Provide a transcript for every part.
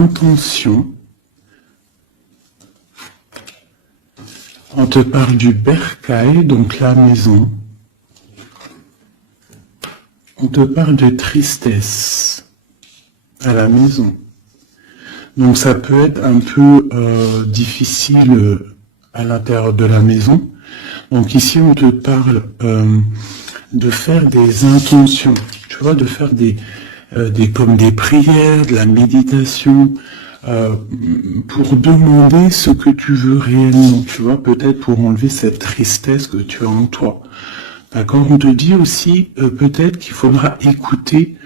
intentions. On te parle du bercail, donc la maison. On te parle de tristesse à la maison. Donc ça peut être un peu difficile à l'intérieur de la maison. Donc ici on te parle de faire des intentions, tu vois, de faire comme des prières, de la méditation, pour demander ce que tu veux réellement, tu vois, peut-être pour enlever cette tristesse que tu as en toi. D'accord. On te dit aussi peut-être qu'il faudra écouter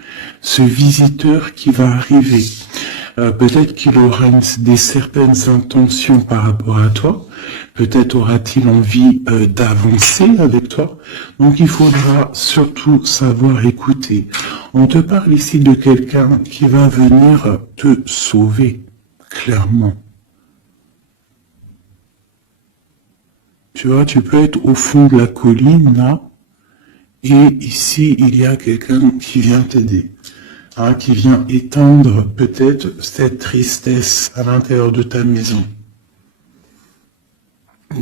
ce visiteur qui va arriver. Peut-être qu'il aura des certaines intentions par rapport à toi. Peut-être aura-t-il envie d'avancer avec toi. Donc il faudra surtout savoir écouter. On te parle ici de quelqu'un qui va venir te sauver, clairement. Tu vois, tu peux être au fond de la colline, là, et ici, il y a quelqu'un qui vient t'aider. Qui vient étendre peut-être cette tristesse à l'intérieur de ta maison.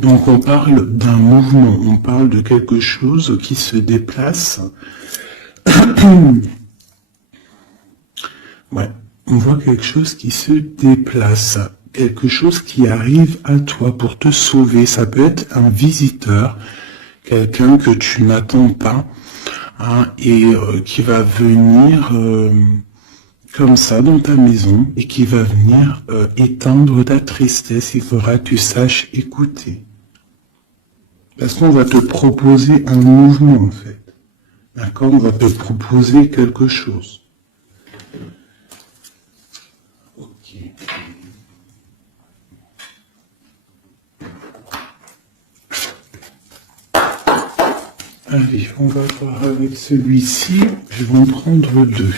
Donc on parle d'un mouvement, on parle de quelque chose qui se déplace. Ouais, on voit quelque chose qui se déplace, quelque chose qui arrive à toi pour te sauver. Ça peut être un visiteur, quelqu'un que tu n'attends pas, et qui va venir comme ça dans ta maison et qui va venir éteindre ta tristesse. Il faudra que tu saches écouter. Parce qu'on va te proposer un mouvement en fait. D'accord? On va te proposer quelque chose. Ok. Allez, on va voir avec celui-ci. Je vais en prendre deux.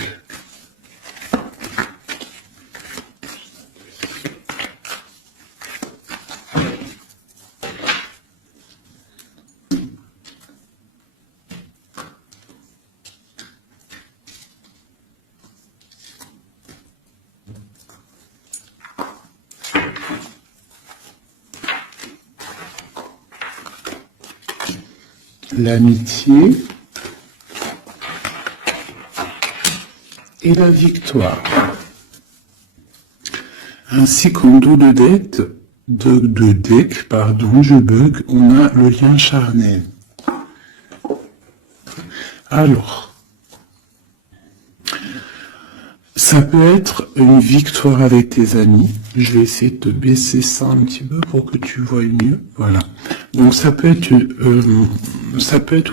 L'amitié et la victoire. Ainsi qu'en dos de deck, pardon, je bug, on a le lien charnel. Alors, ça peut être une victoire avec tes amis. Je vais essayer de te baisser ça un petit peu pour que tu vois mieux. Voilà. Donc ça peut être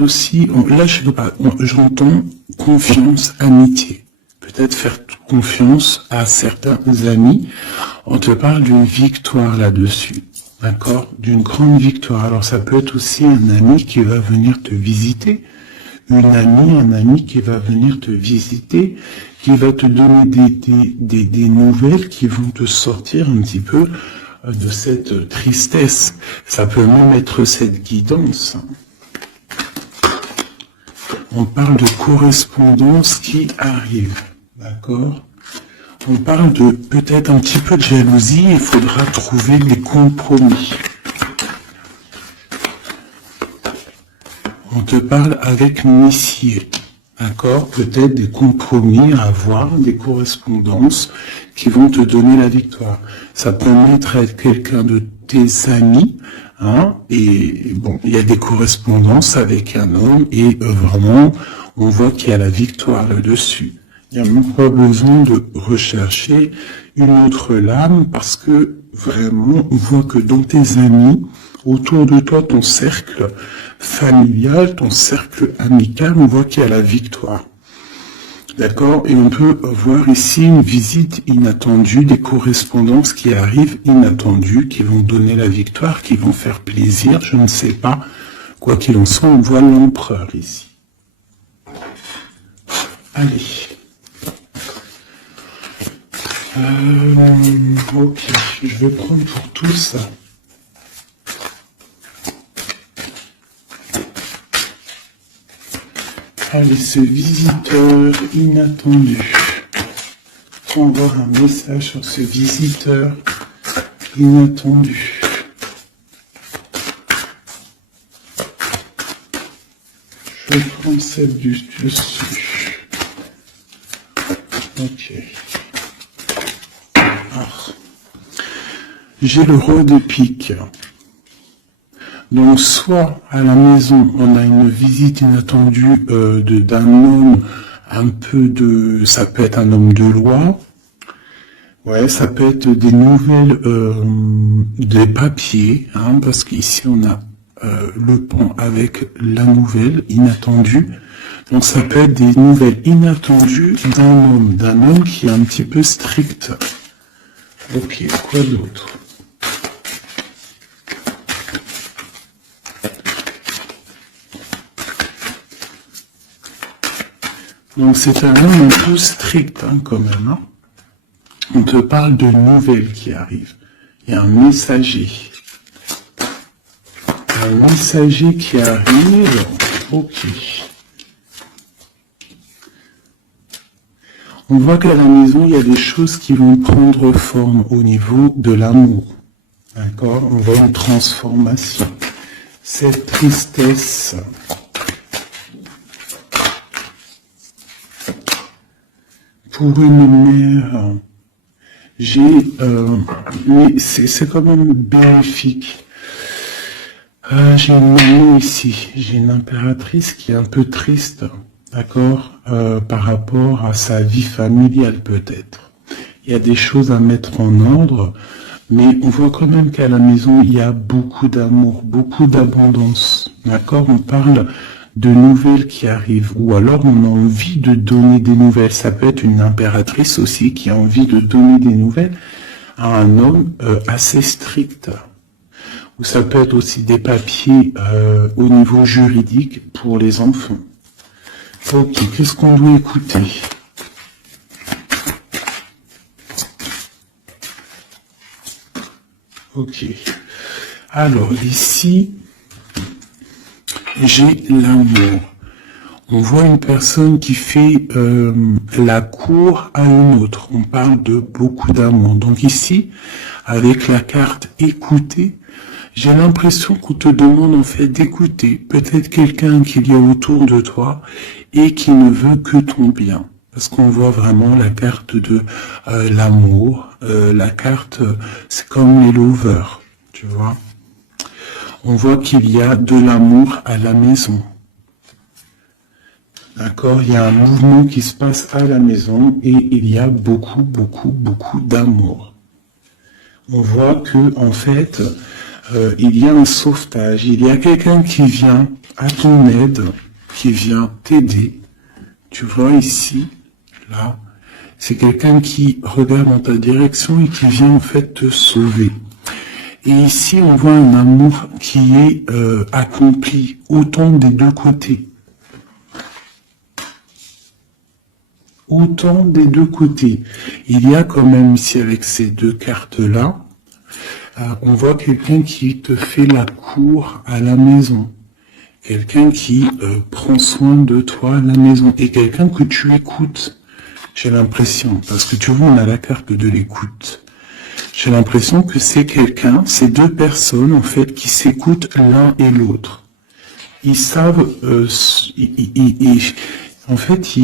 aussi, là je sais pas, j'entends confiance, amitié. Peut-être faire confiance à certains amis. On te parle d'une victoire là-dessus. D'accord? D'une grande victoire. Alors ça peut être aussi un ami qui va venir te visiter. Un ami qui va venir te visiter, qui va te donner des nouvelles qui vont te sortir un petit peu de cette tristesse. Ça peut même être cette guidance. On parle de correspondance qui arrive, d'accord? On parle de peut-être un petit peu de jalousie, il faudra trouver des compromis. On te parle avec Messier, d'accord? Peut-être des compromis à avoir, des correspondances qui vont te donner la victoire. Ça peut être quelqu'un de tes amis, et bon, il y a des correspondances avec un homme, et vraiment, on voit qu'il y a la victoire là-dessus. Il n'y a même pas besoin de rechercher une autre lame, parce que vraiment, on voit que dans tes amis, autour de toi, ton cercle familial, ton cercle amical, on voit qu'il y a la victoire. D'accord? Et on peut voir ici une visite inattendue, des correspondances qui arrivent inattendues, qui vont donner la victoire, qui vont faire plaisir, je ne sais pas. Quoi qu'il en soit, on voit l'empereur ici. Allez. Ok, je vais prendre pour tout ça. Allez, ce visiteur inattendu. peut avoir un message sur ce visiteur inattendu? Je prends celle du dessus. Ok. Alors, j'ai le roi de pique. Donc, soit à la maison, on a une visite inattendue d'un homme un peu de... Ça peut être un homme de loi. Ouais, ça peut être des nouvelles, des papiers, hein, parce qu'ici on a le pont avec la nouvelle inattendue. Donc ça peut être des nouvelles inattendues d'un homme qui est un petit peu strict. Ok, quoi d'autre? Donc c'est un homme un peu strict, hein, quand même. Hein. On te parle de nouvelles qui arrivent. Il y a un messager. Un messager qui arrive. Ok. On voit qu'à la maison, il y a des choses qui vont prendre forme au niveau de l'amour. D'accord? On voit une transformation. Cette tristesse. Pour une mère, mais c'est quand même bénéfique. J'ai une maman ici, j'ai une impératrice qui est un peu triste, d'accord, par rapport à sa vie familiale peut-être. Il y a des choses à mettre en ordre, mais on voit quand même qu'à la maison, il y a beaucoup d'amour, beaucoup d'abondance, d'accord. On parle de nouvelles qui arrivent, ou alors on a envie de donner des nouvelles. Ça peut être une impératrice aussi qui a envie de donner des nouvelles à un homme assez strict. Ou ça peut être aussi des papiers au niveau juridique pour les enfants. Ok, qu'est-ce qu'on doit écouter? Ok. Alors, ici, j'ai l'amour. On voit une personne qui fait la cour à une autre. On parle de beaucoup d'amour. Donc ici, avec la carte écouter, j'ai l'impression qu'on te demande en fait d'écouter peut-être quelqu'un qu'il y a autour de toi et qui ne veut que ton bien. Parce qu'on voit vraiment la carte de l'amour. La carte, c'est comme les lovers, tu vois. On voit qu'il y a de l'amour à la maison. D'accord, il y a un mouvement qui se passe à la maison et il y a beaucoup, beaucoup, beaucoup d'amour. On voit que, en fait, il y a un sauvetage, il y a quelqu'un qui vient à ton aide, qui vient t'aider. Tu vois ici, là, c'est quelqu'un qui regarde dans ta direction et qui vient en fait te sauver. Et ici, on voit un amour qui est accompli autant des deux côtés. Autant des deux côtés. Il y a quand même ici avec ces deux cartes-là, on voit quelqu'un qui te fait la cour à la maison. Quelqu'un qui prend soin de toi à la maison. Et quelqu'un que tu écoutes. J'ai l'impression. Parce que tu vois, on a la carte de l'écoute. J'ai l'impression que c'est quelqu'un, ces deux personnes, en fait, qui s'écoutent l'un et l'autre. Ils savent... en fait,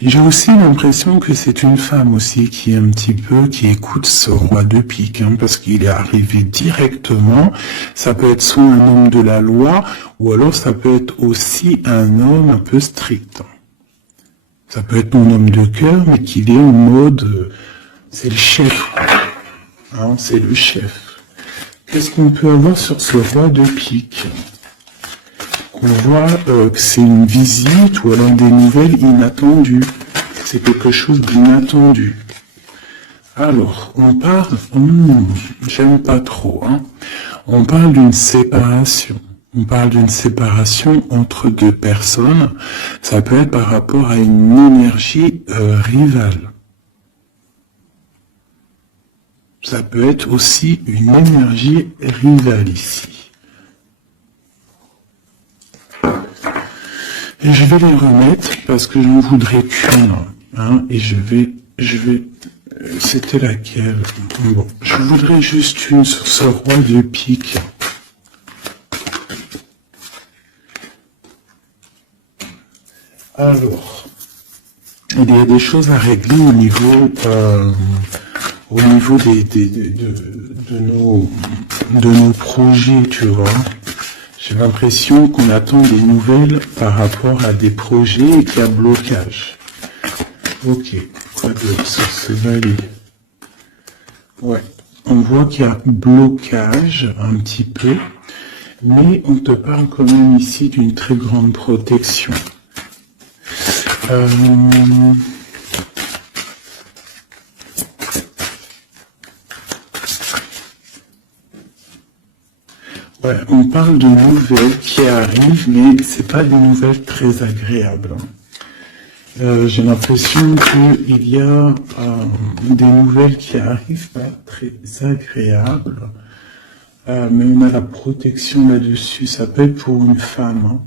j'ai aussi l'impression que c'est une femme aussi qui est un petit peu, qui écoute ce roi de pique, hein, parce qu'il est arrivé directement. Ça peut être soit un homme de la loi, ou alors ça peut être aussi un homme un peu strict. Ça peut être mon homme de cœur, mais qu'il est en mode, c'est le chef, hein, c'est le chef. Qu'est-ce qu'on peut avoir sur ce roi de pique? On voit que c'est une visite ou alors des nouvelles inattendues. C'est quelque chose d'inattendu. Alors, on parle... j'aime pas trop. Hein. On parle d'une séparation. On parle d'une séparation entre deux personnes. Ça peut être par rapport à une énergie rivale. Ça peut être aussi une énergie rivale ici. Et je vais les remettre parce que je ne voudrais qu'une. Hein, et je vais, c'était laquelle? Bon, je voudrais juste une sur ce roi de pique. Alors, il y a des choses à régler au niveau de nos projets, tu vois. J'ai l'impression qu'on attend des nouvelles par rapport à des projets et qu'il y a blocage. Ok, quoi d'autre sur ce valet? Ouais, on voit qu'il y a blocage un petit peu, mais on te parle quand même ici d'une très grande protection. Ouais, on parle de nouvelles qui arrivent, mais c'est pas des nouvelles très agréables. J'ai l'impression qu'il y a des nouvelles qui arrivent pas très agréables, mais on a la protection là-dessus. Ça peut être pour une femme. Hein.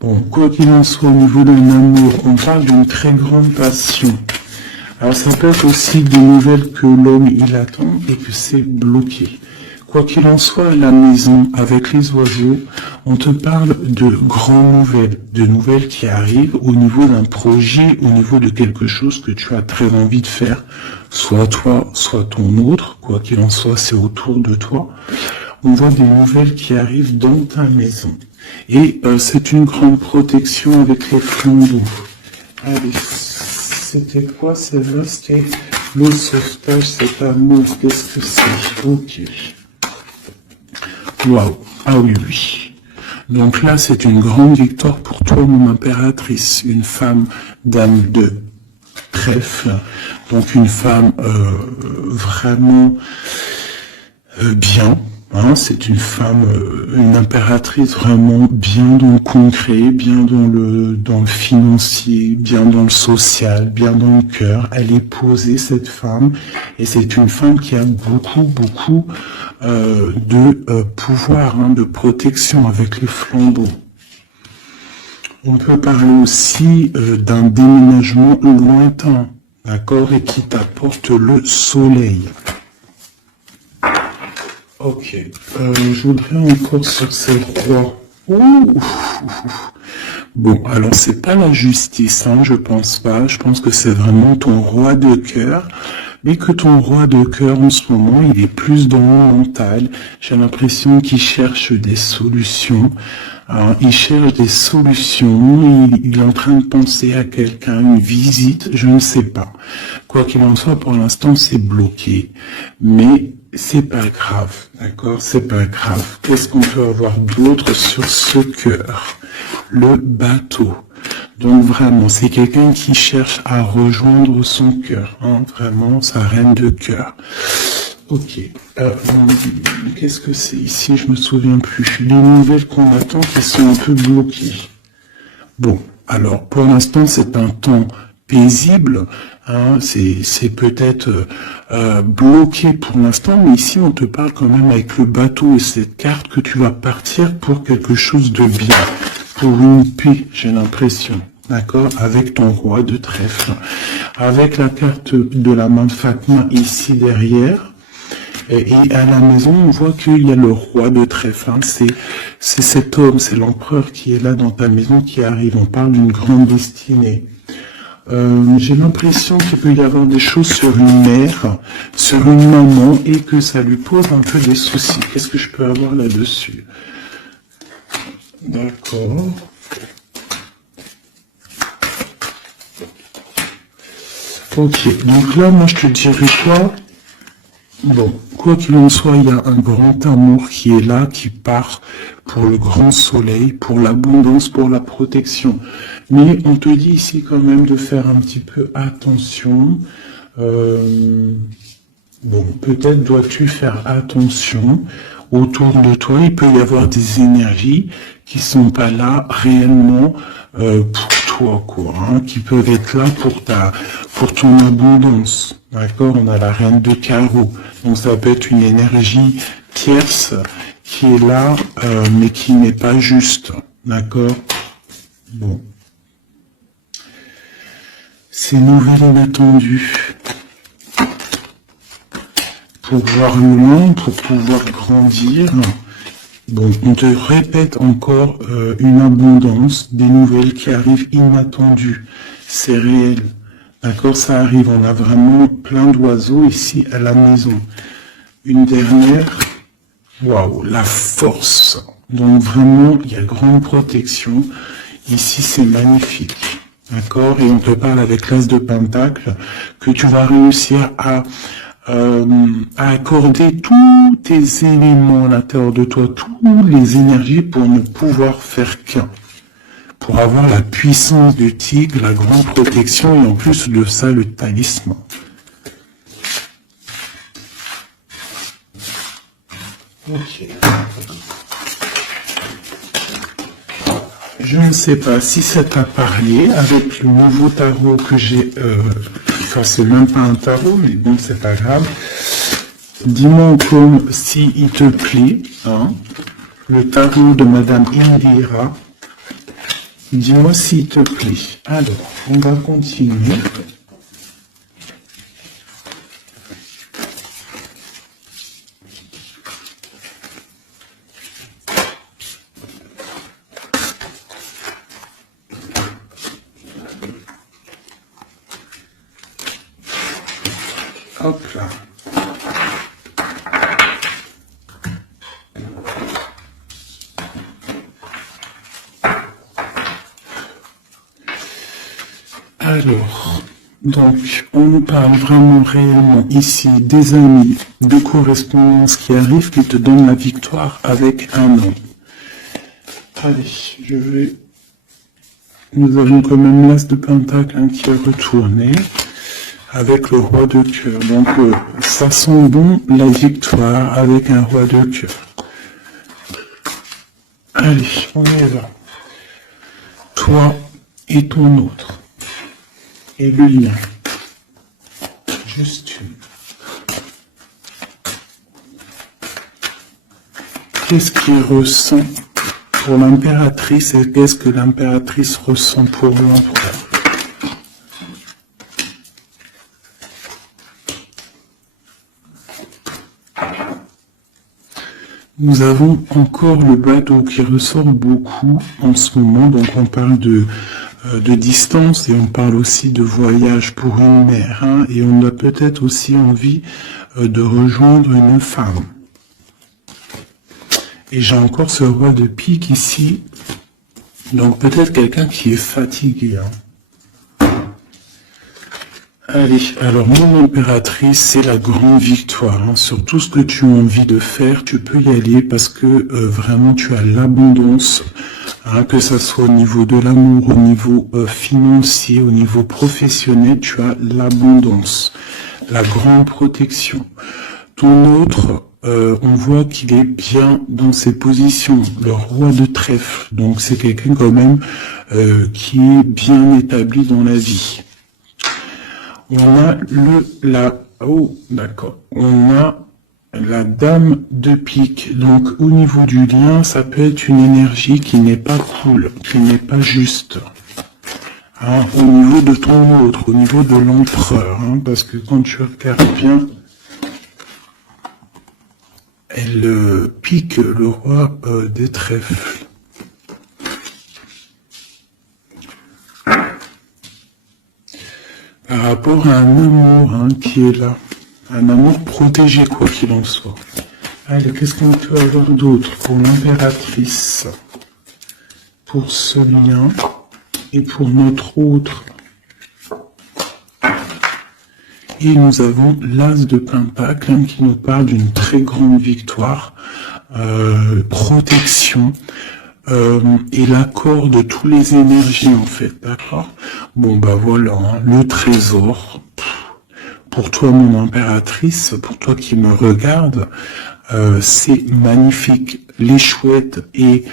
Bon, quoi qu'il en soit, au niveau de l'amour, on parle d'une très grande passion. Alors ça peut être aussi des nouvelles que l'homme il attend et que c'est bloqué. Quoi qu'il en soit, à la maison, avec les oiseaux, on te parle de grandes nouvelles, de nouvelles qui arrivent au niveau d'un projet, au niveau de quelque chose que tu as très envie de faire, soit toi, soit ton autre, quoi qu'il en soit, c'est autour de toi. On voit des nouvelles qui arrivent dans ta maison. Et c'est une grande protection avec les flambeaux. Allez, c'était quoi celle-là? C'était le sauvetage, cet amour, qu'est-ce que c'est? Ok. Waouh, ah oui, oui. Donc là, c'est une grande victoire pour toi, mon impératrice, une femme dame de trèfle, donc une femme vraiment bien. Hein, c'est une femme, une impératrice vraiment bien dans le concret, bien dans le financier, bien dans le social, bien dans le cœur. Elle est posée, cette femme, et c'est une femme qui a beaucoup de pouvoir, hein, de protection avec les flambeaux. On peut parler aussi d'un déménagement lointain, d'accord, et qui t'apporte le soleil. Ok, je voudrais encore sur ces rois. Bon, alors c'est pas la justice, hein, je pense pas. Je pense que c'est vraiment ton roi de cœur. Mais que ton roi de cœur en ce moment, il est plus dans le mental. J'ai l'impression qu'il cherche des solutions. Il cherche des solutions, il est en train de penser à quelqu'un, une visite, je ne sais pas. Quoi qu'il en soit, pour l'instant, c'est bloqué. Mais c'est pas grave, d'accord? C'est pas grave. Qu'est-ce qu'on peut avoir d'autre sur ce cœur? Le bateau. Donc vraiment, c'est quelqu'un qui cherche à rejoindre son cœur, hein, vraiment, sa reine de cœur. Ok. Qu'est-ce que c'est ici? Je me souviens plus. Les nouvelles qu'on attend qui sont un peu bloquées. Bon, alors pour l'instant c'est un temps paisible. Hein, c'est peut-être bloqué pour l'instant, mais ici on te parle quand même avec le bateau et cette carte que tu vas partir pour quelque chose de bien, pour une paix, j'ai l'impression. D'accord, avec ton roi de trèfle, avec la carte de la main de Fatma ici derrière, et à la maison on voit qu'il y a le roi de trèfle, hein. C'est cet homme, c'est l'empereur qui est là dans ta maison qui arrive, on parle d'une grande destinée. J'ai l'impression qu'il peut y avoir des choses sur une mère, sur une maman, et que ça lui pose un peu des soucis. Qu'est-ce que je peux avoir là-dessus? D'accord. Ok, donc là, moi, je te dirais quoi? Bon, quoi qu'il en soit, il y a un grand amour qui est là, qui part pour le grand soleil, pour l'abondance, pour la protection. Mais on te dit ici quand même de faire un petit peu attention. Bon, peut-être dois-tu faire attention. Autour de toi, il peut y avoir des énergies qui sont pas là réellement pour toi, quoi, hein, qui peuvent être là pour ton abondance. D'accord? On a la reine de carreau. Donc ça peut être une énergie tierce qui est là, mais qui n'est pas juste. D'accord? Bon. Ces nouvelles inattendues. Pour voir loin, pour pouvoir grandir. Bon, on te répète encore une abondance, des nouvelles qui arrivent inattendues. C'est réel. D'accord, ça arrive. On a vraiment plein d'oiseaux ici à la maison. Une dernière. Waouh, la force. Donc vraiment, il y a grande protection. Ici, c'est magnifique. D'accord, et on te parle avec l'As de Pentacle que tu vas réussir à accorder tous tes éléments à l'intérieur de toi, toutes les énergies pour ne pouvoir faire qu'un. Pour avoir la puissance du tigre, la grande protection et en plus de ça, le talisman. Ok. Je ne sais pas si ça t'a parlé avec le nouveau tarot que j'ai... Enfin, c'est même pas un tarot, mais bon, c'est pas grave. Dis-moi comme si il te plaît, hein, le tarot de Madame Indira. Dis-moi s'il te plaît. Alors, on va continuer. Hop là. Alors, donc, on nous parle vraiment réellement ici des amis, de correspondance qui arrivent, qui te donnent la victoire avec un nom. Allez, je vais... Nous avons quand même l'As de Pentacle hein, qui est retourné. Avec le roi de cœur. Donc, ça sent bon la victoire avec un roi de cœur. Allez, on est là. Toi et ton autre. Et le lien. Juste une. Qu'est-ce qu'il ressent pour l'impératrice et qu'est-ce que l'impératrice ressent pour l'empereur? Nous avons encore le bateau qui ressort beaucoup en ce moment, donc on parle de distance et on parle aussi de voyage pour une mère, hein, et on a peut-être aussi envie de rejoindre une femme. Et j'ai encore ce roi de pique ici, donc peut-être quelqu'un qui est fatigué. Hein. Allez, alors mon impératrice, c'est la grande victoire. Hein. Sur tout ce que tu as envie de faire, tu peux y aller parce que vraiment tu as l'abondance, hein, que ça soit au niveau de l'amour, au niveau financier, au niveau professionnel, tu as l'abondance, la grande protection. Ton autre, on voit qu'il est bien dans ses positions, le roi de trèfle. Donc c'est quelqu'un quand même qui est bien établi dans la vie. On a on a la dame de pique. Donc, au niveau du lien, ça peut être une énergie qui n'est pas cool, qui n'est pas juste. Hein, au niveau de ton autre, au niveau de l'empereur, hein, parce que quand tu regardes bien, elle pique le roi des trèfles. Par rapport à un amour hein, qui est là, un amour protégé quoi qu'il en soit. Allez, qu'est-ce qu'on peut avoir d'autre pour l'impératrice, pour ce lien et pour notre autre? Et nous avons l'As de Pentacle hein, qui nous parle d'une très grande victoire, protection, et l'accord de toutes les énergies en fait, d'accord? Bon bah voilà, hein, le trésor, pour toi mon impératrice, pour toi qui me regarde, c'est magnifique, les chouettes et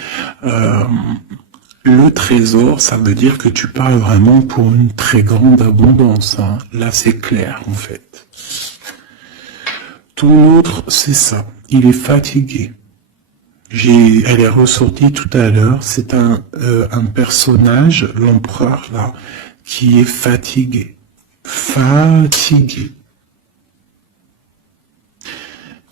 le trésor, ça veut dire que tu parles vraiment pour une très grande abondance, hein. Là c'est clair en fait. Ton autre, c'est ça, il est fatigué. Elle est ressortie tout à l'heure. C'est un personnage, l'empereur là, qui est fatigué. Fatigué.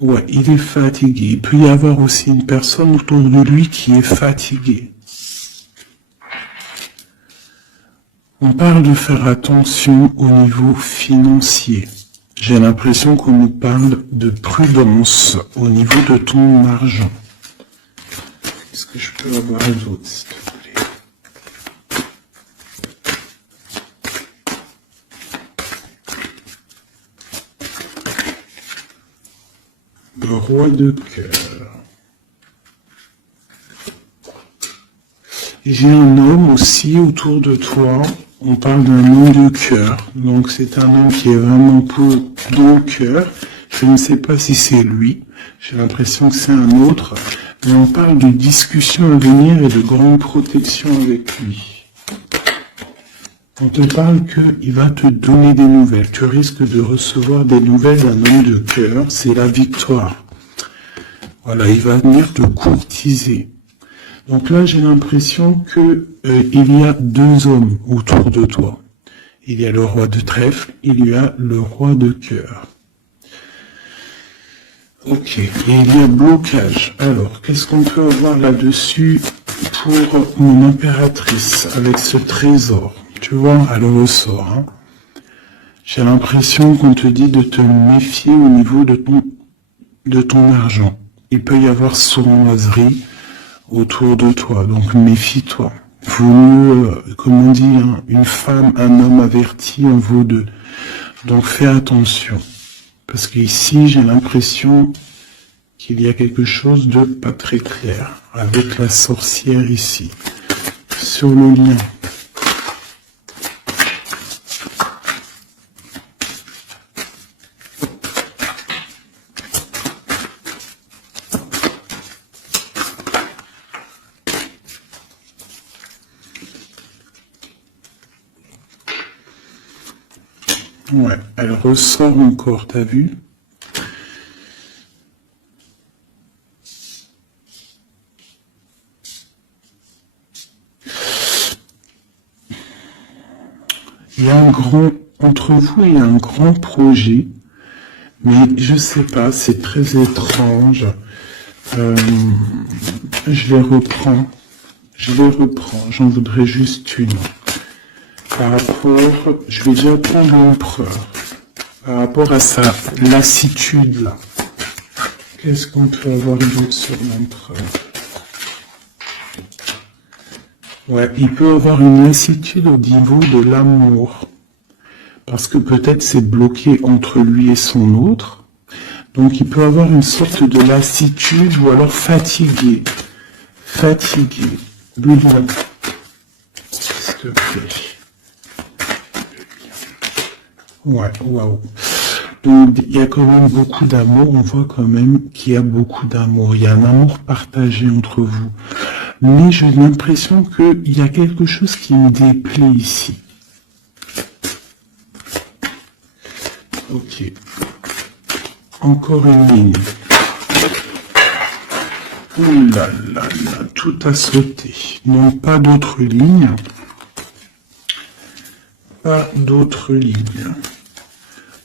Ouais, il est fatigué. Il peut y avoir aussi une personne autour de lui qui est fatiguée. On parle de faire attention au niveau financier. J'ai l'impression qu'on nous parle de prudence au niveau de ton argent. Est-ce que je peux avoir d'autres, s'il te plaît? Le roi de cœur. J'ai un homme aussi autour de toi. On parle d'un homme de cœur. Donc c'est un homme qui est vraiment peu dans le cœur. Je ne sais pas si c'est lui. J'ai l'impression que c'est un autre. Mais on parle de discussions à venir et de grande protection avec lui. On te parle qu'il va te donner des nouvelles. Tu risques de recevoir des nouvelles d'un homme de cœur. C'est la victoire. Voilà, il va venir te courtiser. Donc là, j'ai l'impression que il y a deux hommes autour de toi. Il y a le roi de trèfle, il y a le roi de cœur. Ok, et il y a blocage. Alors, qu'est-ce qu'on peut avoir là-dessus pour mon impératrice avec ce trésor? Tu vois, elle ressort. Hein. J'ai l'impression qu'on te dit de te méfier au niveau de ton argent. Il peut y avoir sournoiserie autour de toi, donc méfie-toi. Vaut mieux, comme on dit, hein, une femme, un homme averti en vaut deux. Donc fais attention. Parce qu'ici, j'ai l'impression qu'il y a quelque chose de pas très clair avec la sorcière ici. Sur le lien. Ouais, elle ressort encore, t'as vu? Il y a entre vous, il y a un grand projet, mais je sais pas, c'est très étrange. Je les reprends, j'en voudrais juste une. Par rapport, je vais déjà prendre l'empereur. Par rapport à sa lassitude là. Qu'est-ce qu'on peut avoir d'autre sur l'empereur? Ouais, il peut avoir une lassitude au niveau de l'amour. Parce que peut-être c'est bloqué entre lui et son autre. Donc il peut avoir une sorte de lassitude ou alors fatigué. Fatigué. Lilian. S'il te plaît. Ouais, waouh. Donc, il y a quand même beaucoup d'amour. On voit quand même qu'il y a beaucoup d'amour. Il y a un amour partagé entre vous. Mais j'ai l'impression qu'il y a quelque chose qui me déplaît ici. Ok. Encore une ligne. Ouh là là là, tout a sauté. Non, pas d'autres lignes. Pas d'autres lignes.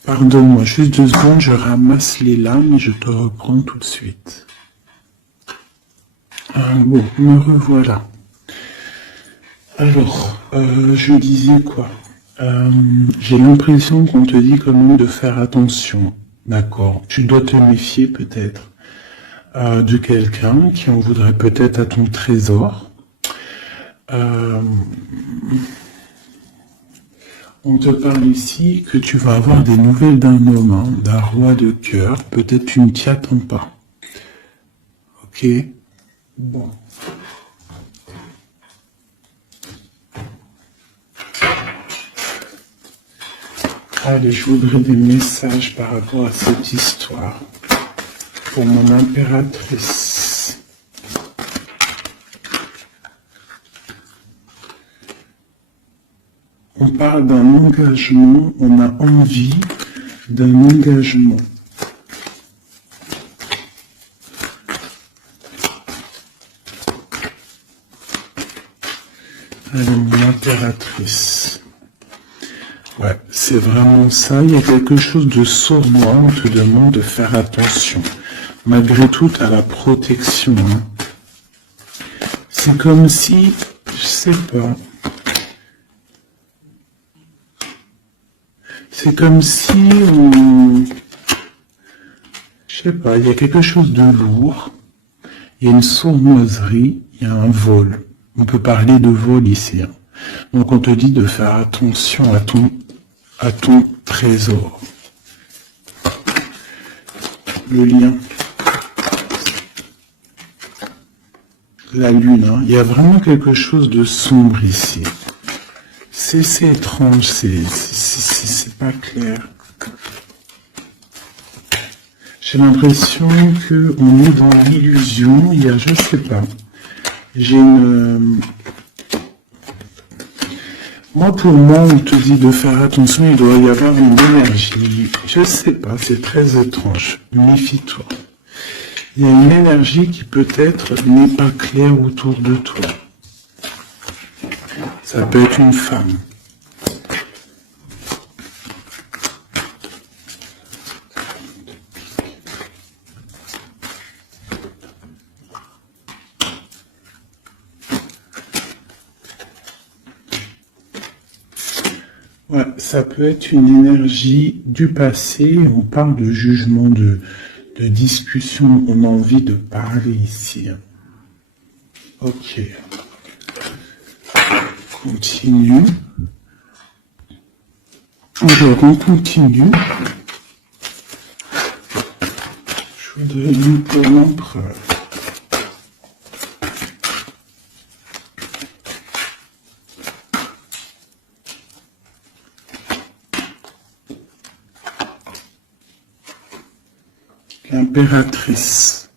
Pardonne-moi, juste 2 secondes, je ramasse les lames et je te reprends tout de suite. Bon, me revoilà. Alors, je disais quoi? J'ai l'impression qu'on te dit quand même de faire attention. D'accord. Tu dois te méfier peut-être de quelqu'un qui en voudrait peut-être à ton trésor. On te parle ici que tu vas avoir des nouvelles d'un homme, hein, d'un roi de cœur. Peut-être tu ne t'y attends pas. Ok? Bon. Allez, je voudrais des messages par rapport à cette histoire. Pour mon impératrice. On parle d'un engagement, on a envie d'un engagement. L'impératrice. Ouais, c'est vraiment ça. Il y a quelque chose de sournois. On te demande de faire attention. Malgré tout, à la protection. Hein. C'est comme si, je sais pas. C'est comme si on... Je sais pas, il y a quelque chose de lourd. Il y a une sournoiserie, il y a un vol. On peut parler de vol ici. Hein. Donc on te dit de faire attention à ton trésor. Le lien. La lune, hein. Il y a vraiment quelque chose de sombre ici. C'est étrange, c'est pas clair. J'ai l'impression que on est dans l'illusion. Il y a, je sais pas. J'ai une... pour moi, on te dit de faire attention, il doit y avoir une énergie. Je sais pas, c'est très étrange. Méfie-toi. Il y a une énergie qui peut-être n'est pas claire autour de toi. Ça peut être une femme. Ouais, ça peut être une énergie du passé. On parle de jugement, de discussion. On a envie de parler ici. Ok. Continue. Alors, on continue. Je voudrais louper l'empereur. L'impératrice.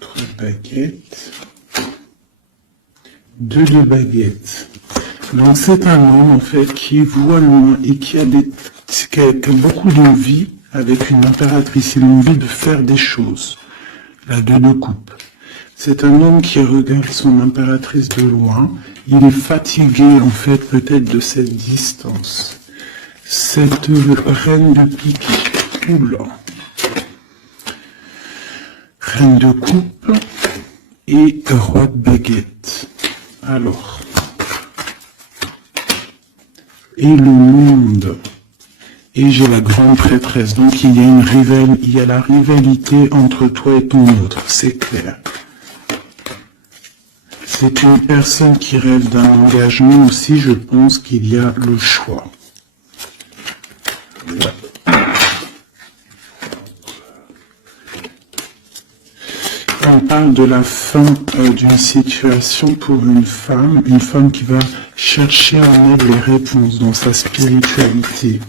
Trois baguettes. Deux de baguettes. Donc c'est un homme en fait qui voit loin et qui a beaucoup d'envie avec une impératrice. Il a envie de faire des choses. La deux de coupe. C'est un homme qui regarde son impératrice de loin. Il est fatigué en fait peut-être de cette distance. Cette reine de pique. Oula. Reine de coupe et roi de baguette. Alors. Et le monde. Et j'ai la grande prêtresse. Donc il y a la rivalité entre toi et ton autre. C'est clair. C'est une personne qui rêve d'un engagement aussi. Je pense qu'il y a le choix. On parle de la fin d'une situation pour une femme qui va chercher en elle les réponses dans sa spiritualité.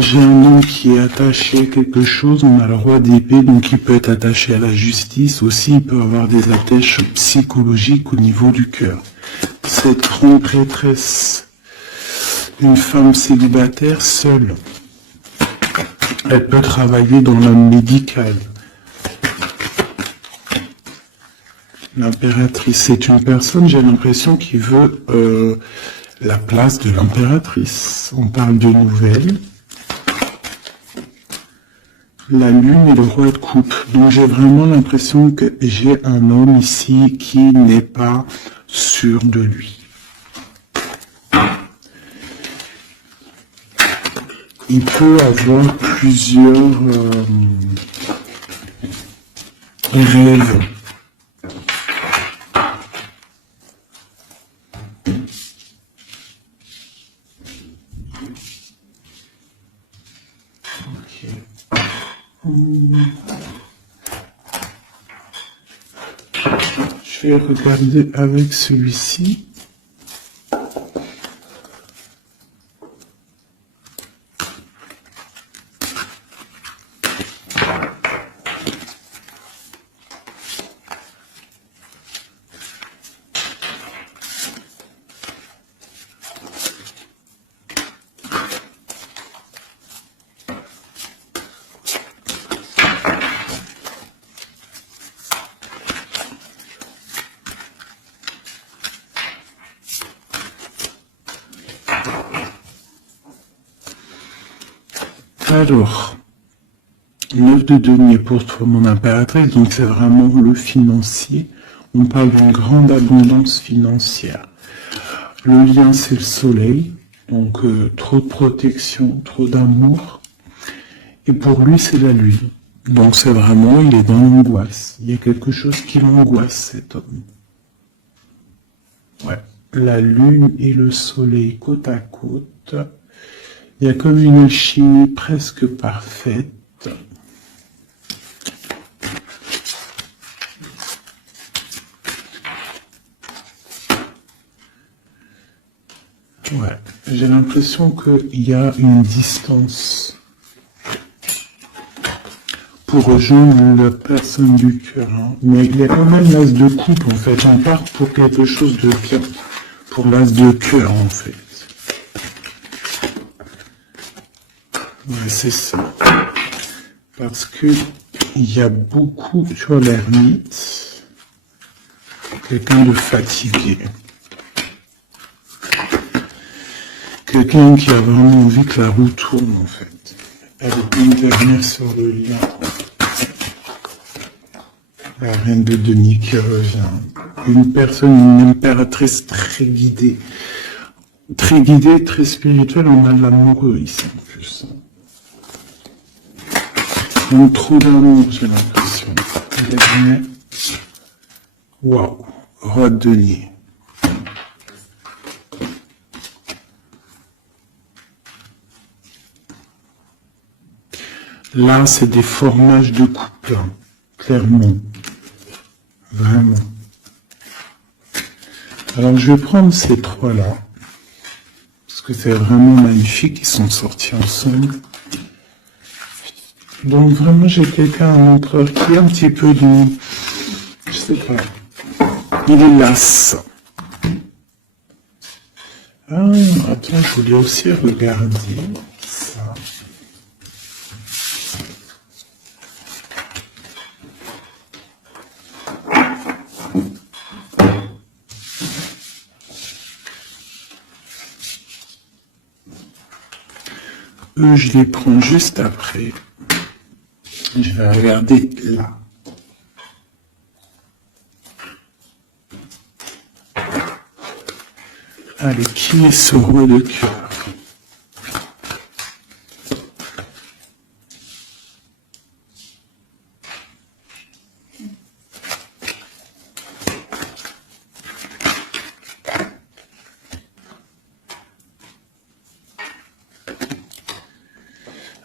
J'ai un homme qui est attaché à quelque chose, on a le roi d'épée, donc il peut être attaché à la justice, aussi il peut avoir des attaches psychologiques au niveau du cœur. Cette grande prêtresse, une femme célibataire seule, elle peut travailler dans le médical. L'impératrice, c'est une personne, j'ai l'impression, qui veut la place de l'impératrice. On parle de nouvelles. La lune et le roi de coupe. Donc j'ai vraiment l'impression que j'ai un homme ici qui n'est pas sûr de lui. Il peut avoir plusieurs rêves. Je vais regarder avec celui-ci. Alors, 9 de denier pour toi, mon impératrice, donc c'est vraiment le financier. On parle d'une grande abondance financière. Le lien, c'est le soleil, donc trop de protection, trop d'amour. Et pour lui, c'est la lune. Donc c'est vraiment, il est dans l'angoisse. Il y a quelque chose qui l'angoisse, cet homme. Ouais. La lune et le soleil côte à côte. Il y a comme une alchimie presque parfaite. Ouais, j'ai l'impression qu'il y a une distance pour rejoindre la personne du cœur. Hein. Mais il y a quand même l'as de coupe en fait. On part pour quelque chose de bien. Pour l'as de cœur en fait. Ouais, c'est ça. Parce que il y a beaucoup sur l'ermite. Quelqu'un de fatigué. Quelqu'un qui a vraiment envie que la roue tourne en fait. Avec une dernière sur le lien. La reine de denier qui revient. Une personne, une impératrice très guidée, très spirituelle. On a de l'amoureux ici en plus. Donc trop d'amour, j'ai l'impression. Waouh, roi de denier. Là, c'est des formages de couple, hein, clairement. Vraiment. Alors, je vais prendre ces trois-là, parce que c'est vraiment magnifique, ils sont sortis ensemble. Donc, vraiment, j'ai quelqu'un, un empereur qui est un petit peu de... Je sais pas. Il est las. Ah, attends, je voulais aussi regarder ça. Eux, je les prends juste après. Je vais regarder là. Allez, qui est ce roi de cœur?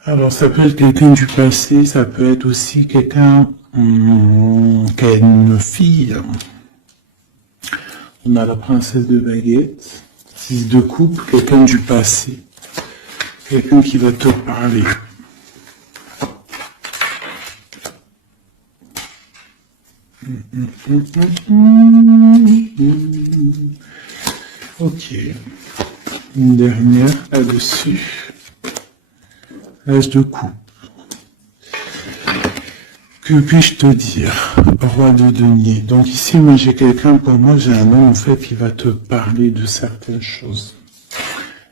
Alors, ça peut être quelqu'un du passé, ça peut être aussi quelqu'un qui a une fille. On a la princesse de baguette, 6 de coupe, quelqu'un du passé, quelqu'un qui va te parler. Ok, une dernière là-dessus. As de coupe. Que puis-je te dire, roi de denier? Donc ici, moi j'ai quelqu'un, pour moi j'ai un homme en fait qui va te parler de certaines choses.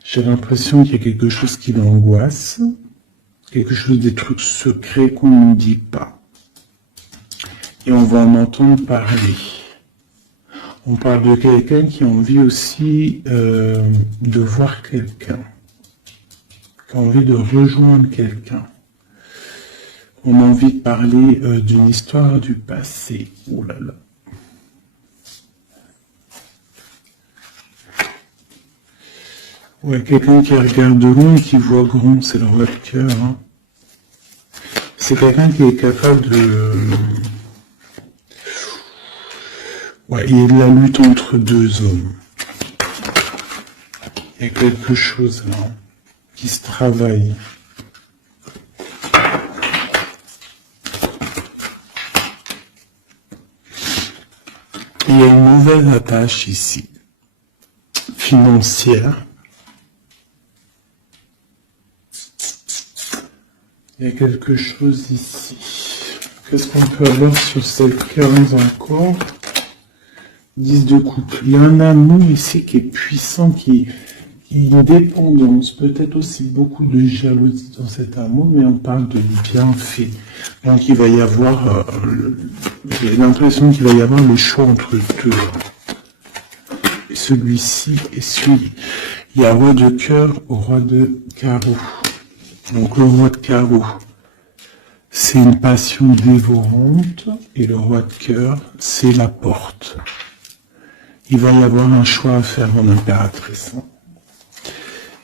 J'ai l'impression qu'il y a quelque chose qui l'angoisse, quelque chose, des trucs secrets qu'on ne dit pas. Et on va en entendre parler. On parle de quelqu'un qui a envie aussi de voir quelqu'un, qui a envie de rejoindre quelqu'un. On a envie de parler d'une histoire du passé. Oh là là. Ouais, quelqu'un qui regarde de loin et qui voit grand, c'est le roi de cœur. Hein. C'est quelqu'un qui est capable de... Ouais, il y a de la lutte entre deux hommes. Il y a quelque chose là qui se travaille. Il y a une mauvaise attache ici, financière. Il y a quelque chose ici. Qu'est-ce qu'on peut avoir sur cette 15 encore? 10 de coupe. Il y a un amour ici qui est puissant, qui une dépendance, peut-être aussi beaucoup de jalousie dans cet amour, mais on parle de bienfait. Donc il va y avoir, j'ai l'impression qu'il va y avoir le choix entre deux. Celui-ci et celui. Il y a roi de cœur au roi de carreau. Donc le roi de carreau, c'est une passion dévorante, et le roi de cœur, c'est la porte. Il va y avoir un choix à faire en impératrice.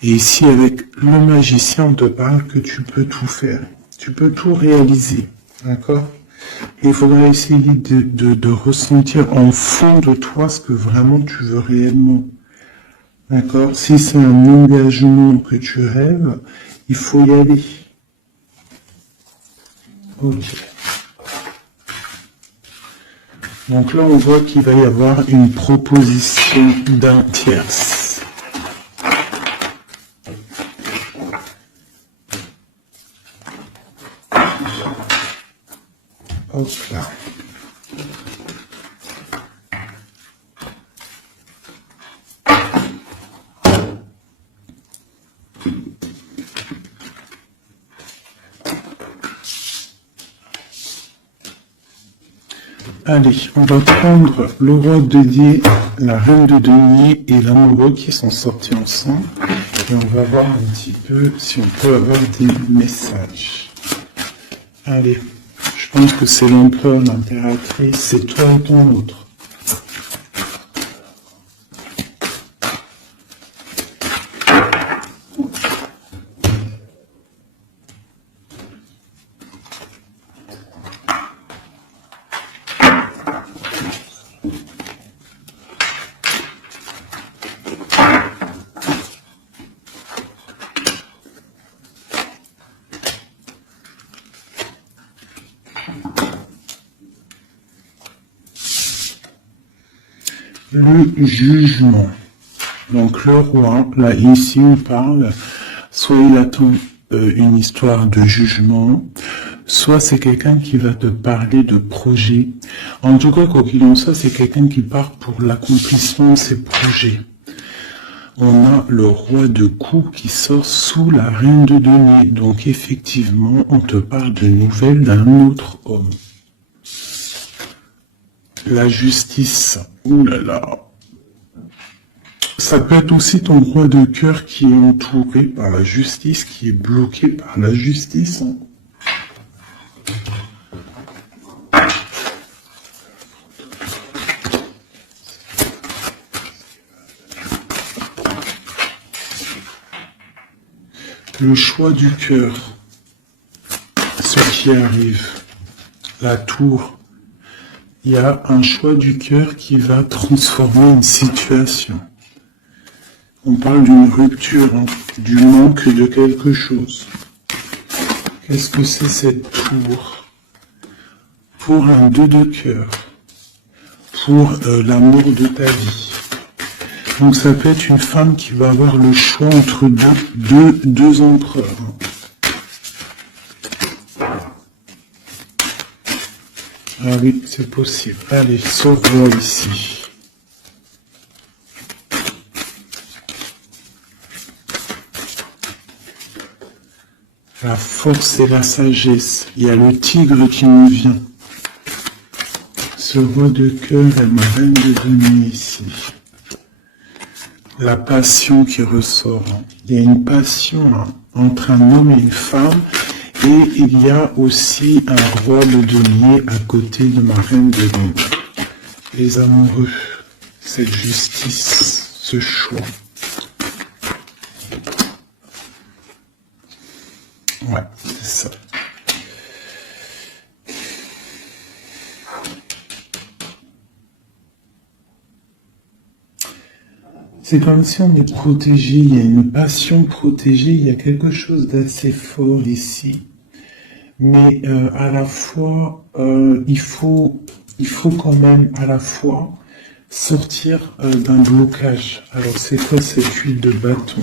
Et ici, avec le magicien, on te parle que tu peux tout faire. Tu peux tout réaliser. D'accord? Et il faudra essayer de ressentir en fond de toi ce que vraiment tu veux réellement. D'accord? Si c'est un engagement que tu rêves, il faut y aller. Ok. Donc là, on voit qu'il va y avoir une proposition d'un tierce. Hop là. Allez, on va prendre le roi de denier, la reine de denier et l'amoureux qui sont sortis ensemble. Et on va voir un petit peu si on peut avoir des messages. Allez, je pense que c'est l'empereur, l'impératrice, c'est toi et ton autre. Le jugement. Donc le roi, là ici on parle, soit il attend une histoire de jugement, soit c'est quelqu'un qui va te parler de projet. En tout cas, quoi qu'il en soit, c'est quelqu'un qui part pour l'accomplissement de ses projets. On a le roi de coups qui sort sous la reine de denier. Donc effectivement, on te parle de nouvelles d'un autre homme. La justice, ouh là là. Ça peut être aussi ton roi de cœur qui est entouré par la justice, qui est bloqué par la justice. Le choix du cœur, ce qui arrive, la tour. Il y a un choix du cœur qui va transformer une situation. On parle d'une rupture, hein, du manque de quelque chose. Qu'est-ce que c'est cette tour? Pour un 2 de cœur, pour l'amour de ta vie. Donc ça peut être une femme qui va avoir le choix entre deux empereurs. Ah oui, c'est possible. Allez, sors-moi ici. La force et la sagesse. Il y a le tigre qui nous vient. Ce roi de cœur est ma reine de denier ici. La passion qui ressort. Il y a une passion entre un homme et une femme. Et il y a aussi un roi de denier à côté de ma reine de denier. Les amoureux, cette justice, ce choix. Ouais, c'est ça. C'est comme si on est protégé, il y a une passion protégée, il y a quelque chose d'assez fort ici. Mais à la fois, il faut quand même à la fois sortir d'un blocage. Alors c'est quoi cette huile de bâton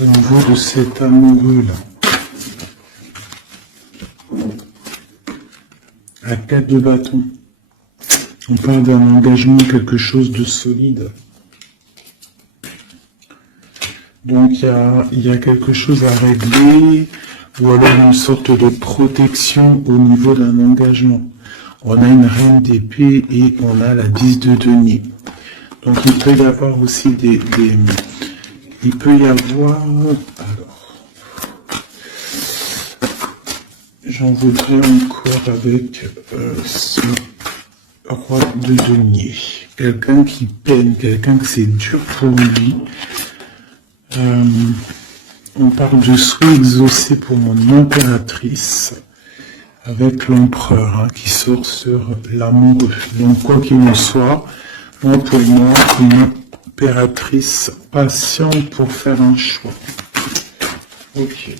au niveau de cet amoureux-là? La 4 de bâton. On parle d'un engagement, quelque chose de solide. Donc il y a quelque chose à régler, ou alors une sorte de protection au niveau d'un engagement. On a une reine d'épée et on a la 10 de denier. Donc il peut y avoir aussi il peut y avoir, alors, j'en voudrais encore avec ce roi de denier. Quelqu'un qui peine, quelqu'un que c'est dur pour lui. On parle de souhait exaucé pour mon impératrice, avec l'empereur hein, qui sort sur l'amoureux. Donc quoi qu'il en soit, moi pour moi, une impératrice patiente pour faire un choix. Ok.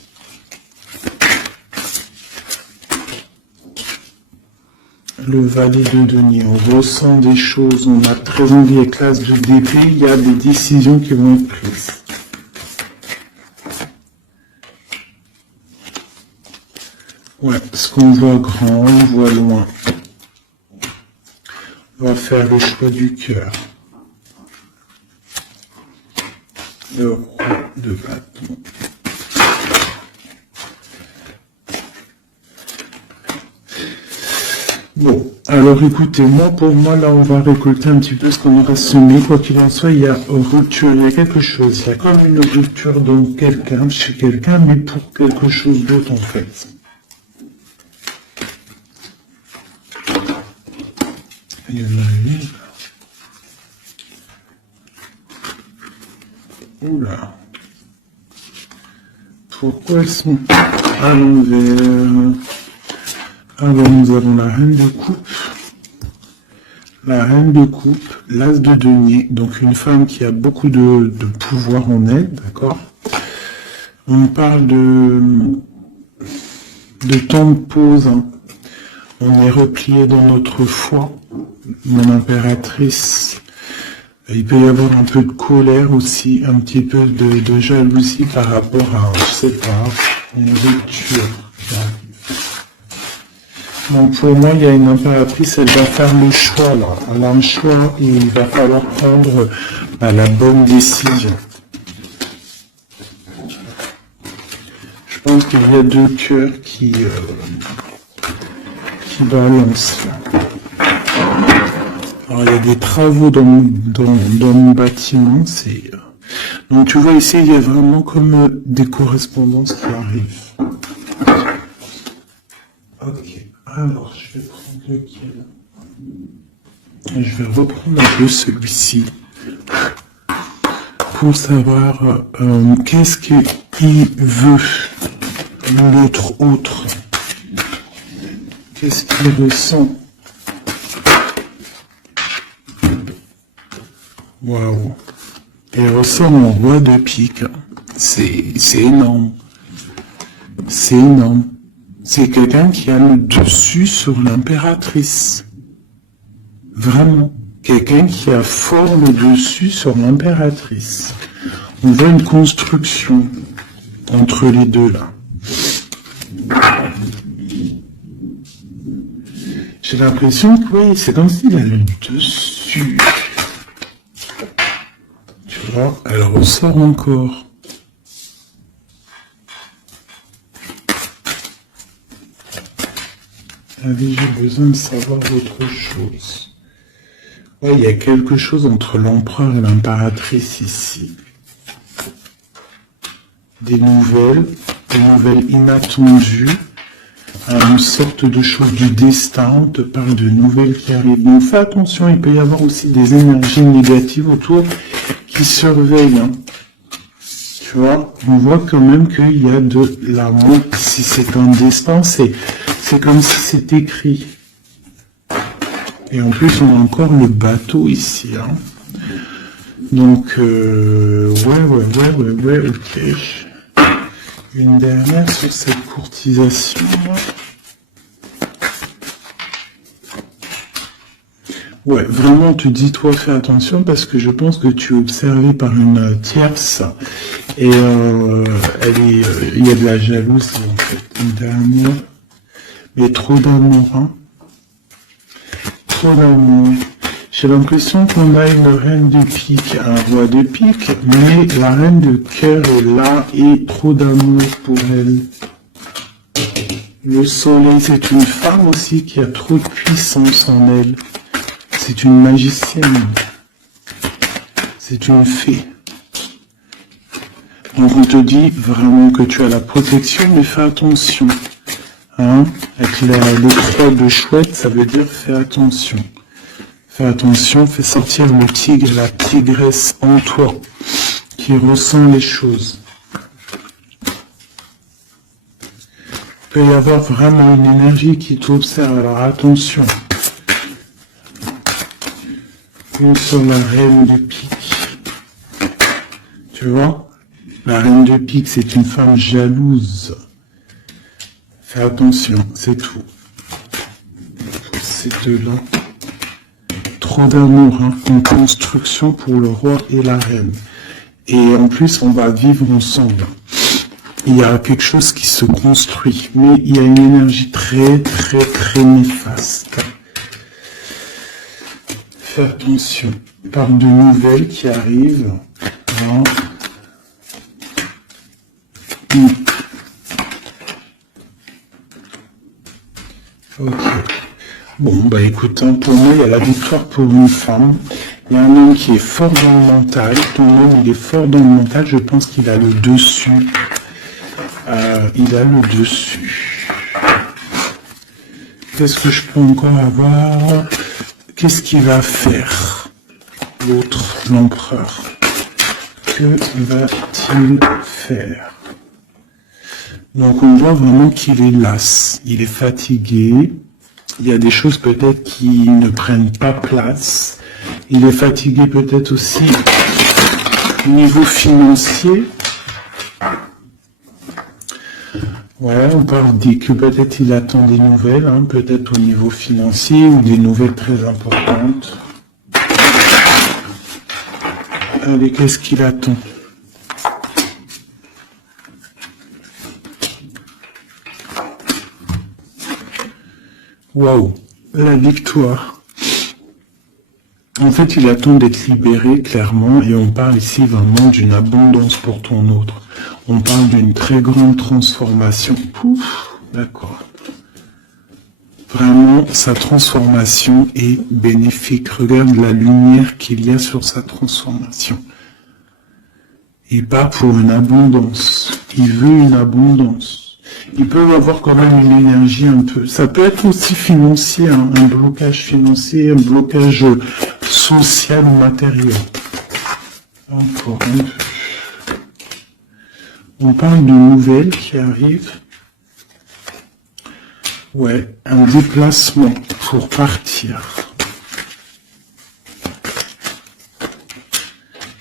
Le valet de denier, on ressent des choses, on a très envie avec l'as de d'épée, il y a des décisions qui vont être prises. Ouais, parce qu'on voit grand, on voit loin. On va faire le choix du cœur. Le roi de bâton. Bon, alors écoutez, pour moi, là, on va récolter un petit peu ce qu'on aura semé. Quoi qu'il en soit, il y a rupture, il y a quelque chose. Il y a comme une rupture dans quelqu'un, chez quelqu'un, mais pour quelque chose d'autre, en fait. Il y en a une. Oula. Pourquoi elles sont à l'envers? Alors nous avons la reine de coupe. La reine de coupe, l'as de denier, donc une femme qui a beaucoup de pouvoir en elle, d'accord? On parle de temps de pause, hein. On est replié dans notre foi, mon impératrice. Il peut y avoir un peu de colère aussi, un petit peu de jalousie par rapport à, je sais pas, une rupture qui arrive. Donc pour moi, il y a une impératrice, elle va faire le choix là. Elle a un choix et il va falloir prendre la bonne décision. Je pense qu'il y a deux cœurs qui balancent. Alors il y a des travaux dans mon bâtiment, donc tu vois ici, il y a vraiment comme des correspondances qui arrivent. Ok. Alors, je vais prendre lequel? Je vais reprendre un peu celui-ci pour savoir qu'est-ce qu'il veut l'autre autre. Qu'est-ce qu'il ressent? Waouh! Il ressent mon roi de pique. C'est énorme. C'est énorme. C'est quelqu'un qui a le dessus sur l'impératrice. Vraiment. Quelqu'un qui a fort le dessus sur l'impératrice. On voit une construction entre les deux là. J'ai l'impression que oui, c'est comme s'il a le dessus. Tu vois, elle ressort encore. Allez, j'ai besoin de savoir autre chose. Ouais, il y a quelque chose entre l'empereur et l'impératrice ici. Des nouvelles inattendues, une sorte de chose du destin, on te parle de nouvelles qui arrivent. Donc fais attention, il peut y avoir aussi des énergies négatives autour qui surveillent. Hein. Tu vois, on voit quand même qu'il y a de l'amour. Si c'est un destin, c'est comme si c'était écrit. Et en plus, on a encore le bateau ici. Hein. Donc, ouais, ok. Une dernière sur cette courtisation. Ouais, vraiment, tu dis, toi, fais attention parce que je pense que tu es observé par une tierce et il y a de la jalousie en fait. Une dernière, mais trop d'amour, hein. Trop d'amour. J'ai l'impression qu'on a une reine de pique, un roi de pique, mais la reine de cœur est là et trop d'amour pour elle. Le soleil, c'est une femme aussi qui a trop de puissance en elle. C'est une magicienne. C'est une fée. Donc on te dit vraiment que tu as la protection, mais fais attention. Hein? Avec les croix de chouette, ça veut dire fais attention. Fais attention, fais sortir le tigre, la tigresse en toi, qui ressent les choses. Il peut y avoir vraiment une énergie qui t'observe, alors attention. Une sur la reine de pique. Tu vois? La reine de pique, c'est une femme jalouse. Fais attention, c'est tout. C'est de là. Trop d'amour, hein, une construction pour le roi et la reine. Et en plus, on va vivre ensemble. Il y a quelque chose qui se construit, mais il y a une énergie très, très, très néfaste. Fais attention. Par de nouvelles qui arrivent. Hein. Ok. Bon, bah écoute, hein, pour moi, il y a la victoire pour une femme. Il y a un homme qui est fort dans le mental. Ton homme, il est fort dans le mental. Je pense qu'il a le dessus. Il a le dessus. Qu'est-ce que je peux encore avoir? Qu'est-ce qu'il va faire? L'autre, l'empereur. Que va-t-il faire? Donc on voit vraiment qu'il est las. Il est fatigué. Il y a des choses peut-être qui ne prennent pas place. Il est fatigué peut-être aussi au niveau financier. Ouais, on parle dit que peut-être il attend des nouvelles, hein, peut-être au niveau financier ou des nouvelles très importantes. Allez, qu'est-ce qu'il attend? Waouh, la victoire. En fait, il attend d'être libéré, clairement, et on parle ici vraiment d'une abondance pour ton autre. On parle d'une très grande transformation. Pouf, d'accord. Vraiment, sa transformation est bénéfique. Regarde la lumière qu'il y a sur sa transformation. Il part pour une abondance. Il veut une abondance. Ils peuvent avoir quand même une énergie un peu. Ça peut être aussi financier, hein, un blocage financier, un blocage social ou matériel. Encore un peu. On parle de nouvelles qui arrivent. Ouais, un déplacement pour partir.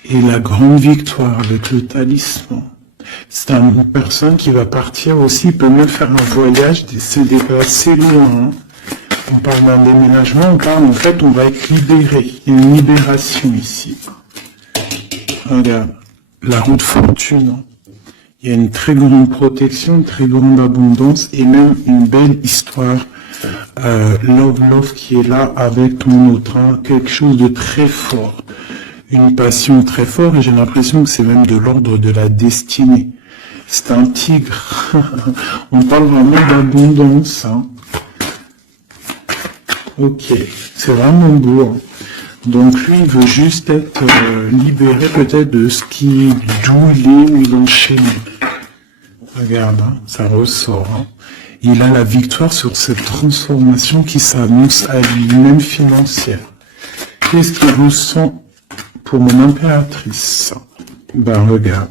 Et la grande victoire avec le talisman. C'est une personne qui va partir aussi, peut même faire un voyage, se déplacer loin. Hein. On parle d'un déménagement, on parle en fait, on va être libéré. Il y a une libération ici. Regarde, la roue de fortune. Il y a une très grande protection, une très grande abondance et même une belle histoire. Love qui est là avec ton autre. Hein. Quelque chose de très fort. Une passion très forte et j'ai l'impression que c'est même de l'ordre de la destinée. C'est un tigre. On parle vraiment d'abondance. Hein. Ok, c'est vraiment beau. Hein. Donc lui, il veut juste être libéré peut-être de ce qui, d'où il est, où il est enchaîné. Regarde, hein, ça ressort. Hein. Il a la victoire sur cette transformation qui s'annonce à lui-même financière. Qu'est-ce qu'il ressent pour mon impératrice? Ben regarde.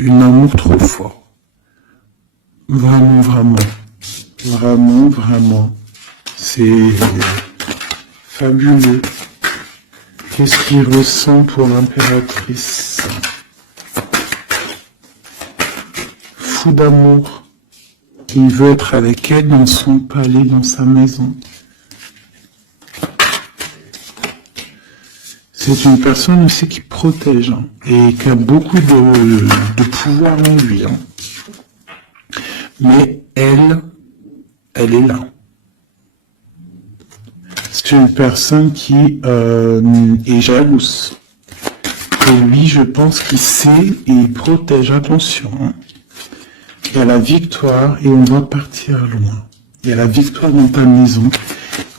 Un amour trop fort. Vraiment, vraiment. Vraiment, vraiment. C'est fabuleux. Qu'est-ce qu'il ressent pour l'impératrice? Fou d'amour. Il veut être avec elle dans son palais, dans sa maison. C'est une personne aussi qui protège hein, et qui a beaucoup de pouvoir en lui. Hein. Mais elle est là. c'est une personne qui est jalouse. Et lui, je pense qu'il sait et il protège. Attention, hein. Il y a la victoire et on va partir loin. Il y a la victoire dans ta maison,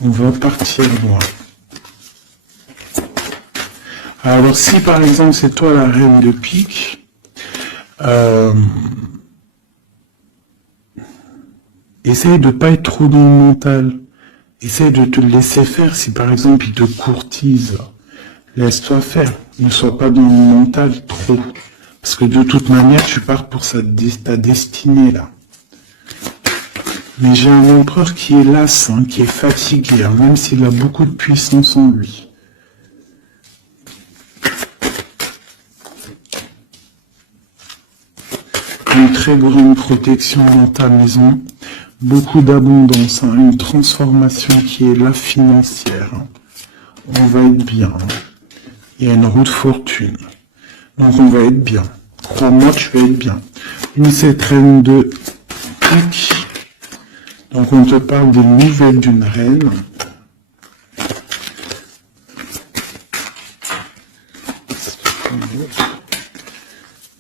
on va partir loin. Alors si par exemple c'est toi la reine de pique, essaye de pas être trop dans le mental. Essaye de te laisser faire. Si par exemple il te courtise, laisse-toi faire. Ne sois pas dans le mental trop. Parce que de toute manière, tu pars pour ta destinée là. Mais j'ai un empereur qui est las, hein, qui est fatigué, hein, même s'il a beaucoup de puissance en lui. Une très grande protection dans ta maison. Beaucoup d'abondance, hein, une transformation qui est là financière. Hein. On va être bien. Hein. Il y a une roue de fortune. Donc on va être bien. Crois-moi, tu vas être bien. Une cette reine de pique. Donc on te parle des nouvelles d'une reine.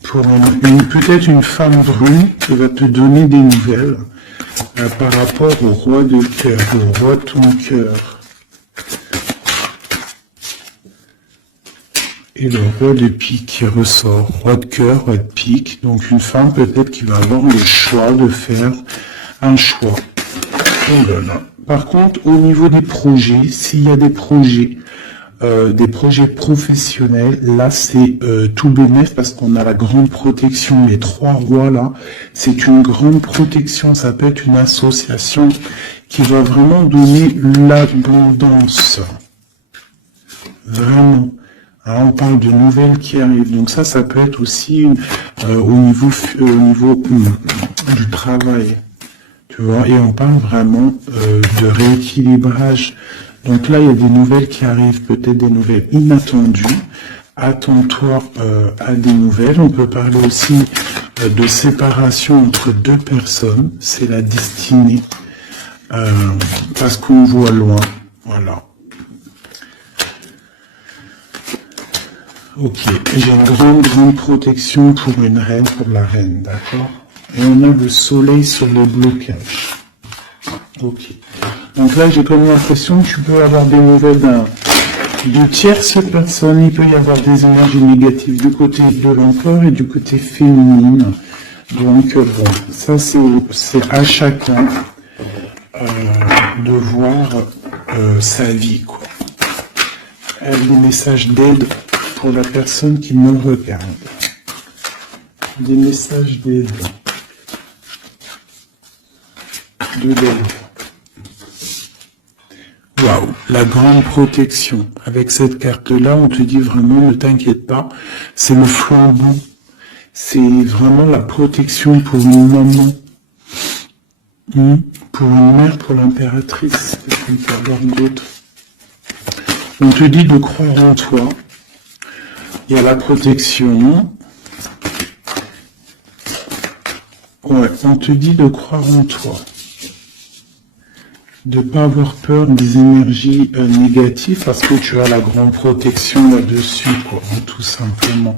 Pour peut-être une femme brune qui va te donner des nouvelles par rapport au roi de cœur, au roi de ton cœur. Et le roi de pique qui ressort, roi de cœur, roi de pique, donc une femme peut-être qui va avoir le choix de faire un choix. Par contre, au niveau des projets, s'il y a des projets professionnels, là c'est tout bénef parce qu'on a la grande protection, les trois rois là, c'est une grande protection, ça peut être une association qui va vraiment donner l'abondance. Vraiment. Alors, on parle de nouvelles qui arrivent, donc ça peut être aussi au niveau du travail, tu vois, et on parle vraiment de rééquilibrage. Donc là, il y a des nouvelles qui arrivent, peut-être des nouvelles inattendues. Attends-toi à des nouvelles. On peut parler aussi de séparation entre deux personnes, c'est la destinée, parce qu'on voit loin, voilà. Ok, j'ai une grande protection pour une reine, pour la reine, d'accord? Et on a le soleil sur le blocage. Ok. Donc là, j'ai comme l'impression que tu peux avoir des nouvelles de tierces personnes. Il peut y avoir des énergies négatives du côté de l'empereur et du côté féminine. Donc bon, ça c'est à chacun de voir sa vie, quoi. Des messages d'aide pour la personne qui me regarde. Des messages d'aide. De l'aide. Waouh, la grande protection. Avec cette carte-là, on te dit vraiment, ne t'inquiète pas, c'est le flambeau. C'est vraiment la protection pour une maman, pour une mère, pour l'impératrice. On peut avoir d'autres. On te dit de croire en toi. Il y a la protection. Ouais, on te dit de croire en toi. De ne pas avoir peur des énergies négatives parce que tu as la grande protection là-dessus, quoi, hein, tout simplement.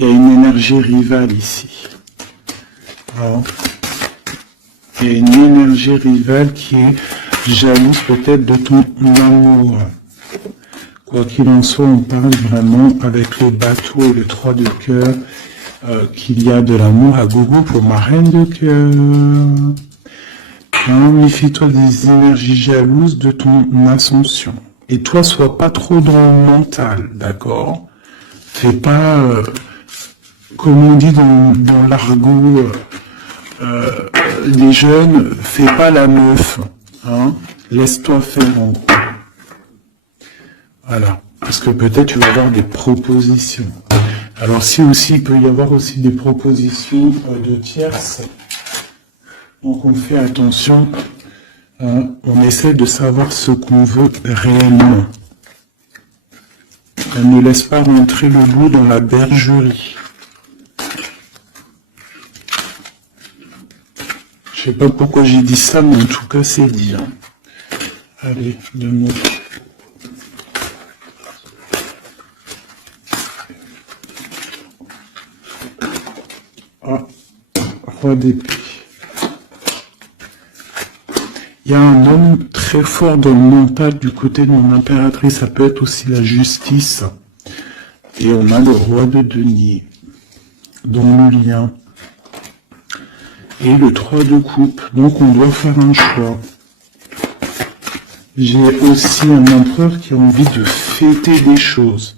Il y a une énergie rivale ici. Alors, il y a une énergie rivale qui est jalouse peut-être de ton amour. Quoi qu'il en soit, on parle vraiment avec le bateau et le 3 de cœur qu'il y a de l'amour à gogo pour ma reine de cœur. Méfie-toi des énergies jalouses de ton ascension. Et toi, sois pas trop dans le mental, d'accord? Fais pas, comme on dit dans l'argot des jeunes, fais pas la meuf, hein? Laisse-toi faire en gros. Voilà, parce que peut-être tu vas avoir des propositions. Alors si aussi, il peut y avoir aussi des propositions de tierces. Donc on fait attention, on essaie de savoir ce qu'on veut réellement. On ne laisse pas rentrer le loup dans la bergerie. Je sais pas pourquoi j'ai dit ça, mais en tout cas c'est dit. Hein. Allez, donne-moi. Ah, roi d'épée. Il y a un homme très fort dans le mental du côté de mon impératrice. Ça peut être aussi la justice. Et on a le roi de denier, dans le lien. Et le 3 de coupe. Donc on doit faire un choix. J'ai aussi un empereur qui a envie de fêter des choses.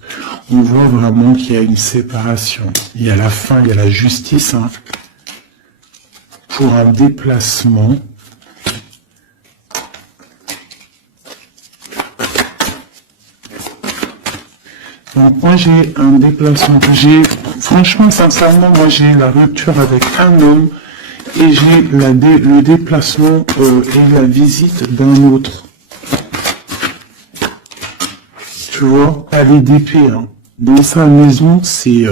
On voit vraiment qu'il y a une séparation. Il y a la fin, il y a la justice. Hein, pour un déplacement. Donc moi j'ai un déplacement, franchement sincèrement moi j'ai la rupture avec un homme et j'ai le déplacement et la visite d'un autre. Tu vois, aller d'épée, hein. Dans sa maison, c'est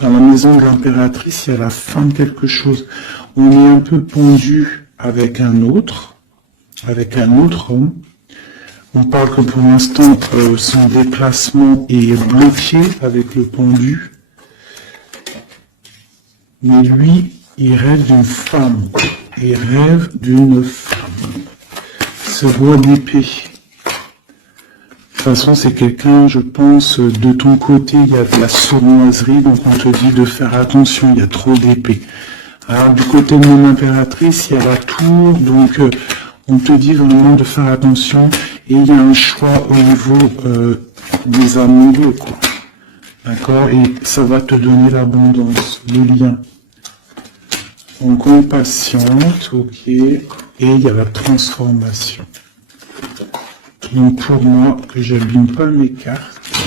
dans la maison de l'impératrice, il y a la fin de quelque chose. On est un peu pendu avec un autre homme. On parle que pour l'instant, son déplacement est bloqué avec le pendu. Mais lui, il rêve d'une femme. Il rêve d'une femme. Ce roi d'épée. De toute façon, c'est quelqu'un, je pense, de ton côté, il y a de la sournoiserie, donc on te dit de faire attention, il y a trop d'épées. Alors, du côté de mon impératrice, il y a la tour, donc on te dit vraiment de faire attention. Et il y a un choix au niveau des amoureux, quoi. D'accord? Et ça va te donner l'abondance, le lien. Donc on patiente, ok. Et il y a la transformation. Donc pour moi, que j'abîme pas mes cartes,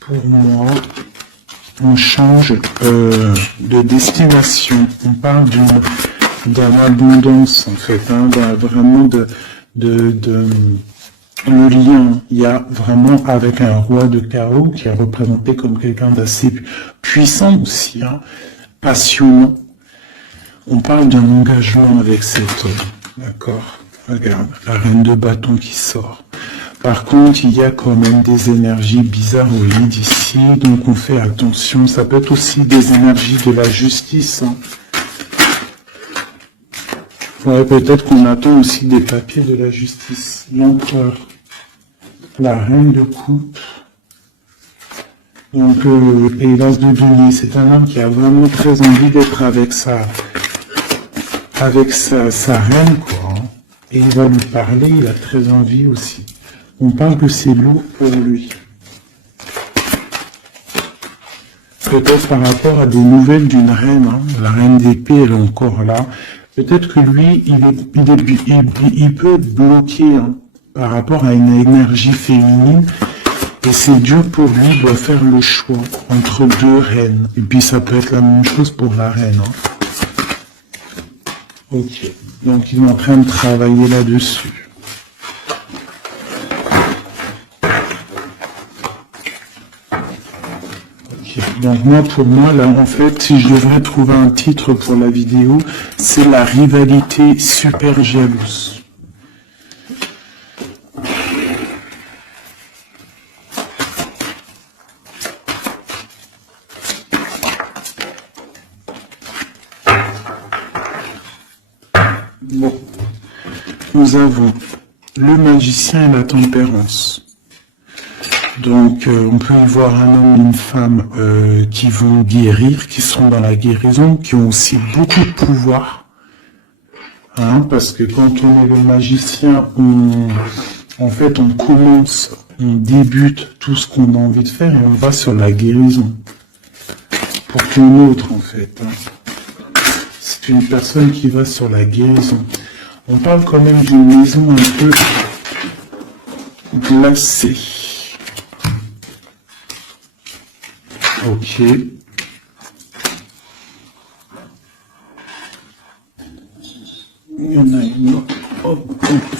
pour moi, on change de destination. On parle d'une abondance, en fait, hein, vraiment le lien, il y a vraiment avec un roi de chaos qui est représenté comme quelqu'un d'assez puissant aussi, hein, passionnant. On parle d'un engagement avec cet homme, d'accord? Regarde, la reine de bâton qui sort. Par contre, il y a quand même des énergies bizarres au lit d'ici, donc on fait attention. Ça peut être aussi des énergies de la justice, hein. Ouais, peut-être qu'on attend aussi des papiers de la justice. L'empereur, la reine de coupe, donc et l'as de denier. C'est un homme qui a vraiment très envie d'être avec sa reine, quoi. Hein. Et il va lui parler, il a très envie aussi. On parle que c'est lourd pour lui. Peut-être par rapport à des nouvelles d'une reine, hein. La reine d'épée, elle est encore là. Peut-être que lui, il peut être bloqué, hein, par rapport à une énergie féminine. Et c'est dur pour lui, il doit faire le choix entre deux reines. Et puis ça peut être la même chose pour la reine. Hein. Ok, donc il est en train de travailler là-dessus. Donc moi, pour moi, là, en fait, si je devrais trouver un titre pour la vidéo, c'est la rivalité super jalouse. Bon, nous avons le magicien et la tempérance. Donc, on peut y voir un homme et une femme qui vont guérir, qui sont dans la guérison, qui ont aussi beaucoup de pouvoir. Hein, parce que quand on est le magicien, en fait, on commence, on débute tout ce qu'on a envie de faire et on va sur la guérison. Pour qu'une autre, en fait. Hein. C'est une personne qui va sur la guérison. On parle quand même d'une maison un peu glacée. Ok. Il y en a une autre. Hop, hop.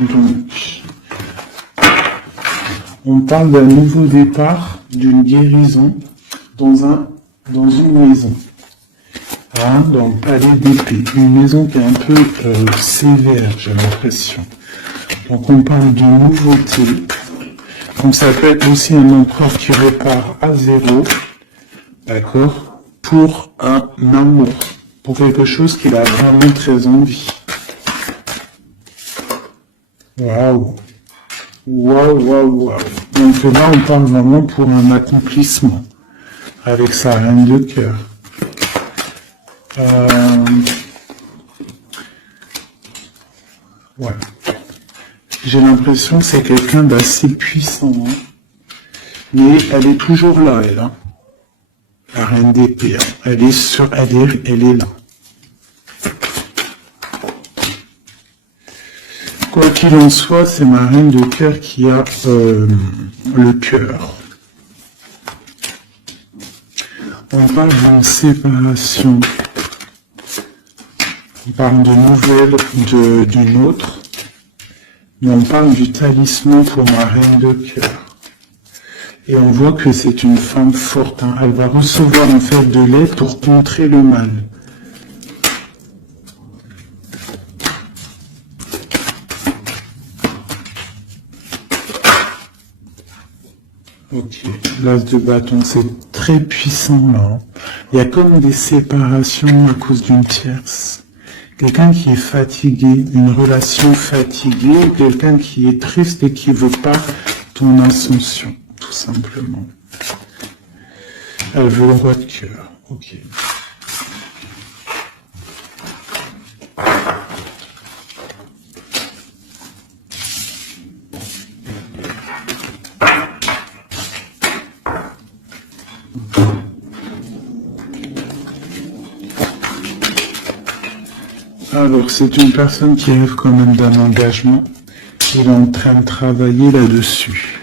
Donc, on parle d'un nouveau départ, d'une guérison dans une maison. Hein, dans le palais d'épée. Une maison qui est un peu sévère, j'ai l'impression. Donc on parle de nouveauté. Donc ça peut être aussi un empereur qui repart à zéro. d'accord, pour un amour, pour quelque chose qu'il a vraiment très envie. Waouh, waouh, waouh, waouh. Donc là, on parle vraiment pour un accomplissement, avec sa reine de cœur. Ouais. J'ai l'impression que c'est quelqu'un d'assez puissant, hein. Mais elle est toujours là, elle, hein. La reine d'épée, hein. Elle est là. Quoi qu'il en soit, c'est ma reine de cœur qui a le cœur. On parle d'une séparation. On parle de nouvelles d'une autre. Mais on parle du talisman pour ma reine de cœur. Et on voit que c'est une femme forte, hein. Elle va recevoir en fait de l'aide pour contrer le mal. Ok, l'as de bâton, c'est très puissant là, hein. Il y a comme des séparations à cause d'une tierce. Quelqu'un qui est fatigué, une relation fatiguée, ou quelqu'un qui est triste et qui veut pas ton ascension, tout simplement. Elle veut le roi de cœur, ok. Alors, c'est une personne qui rêve quand même d'un engagement. Il est en train de travailler là-dessus.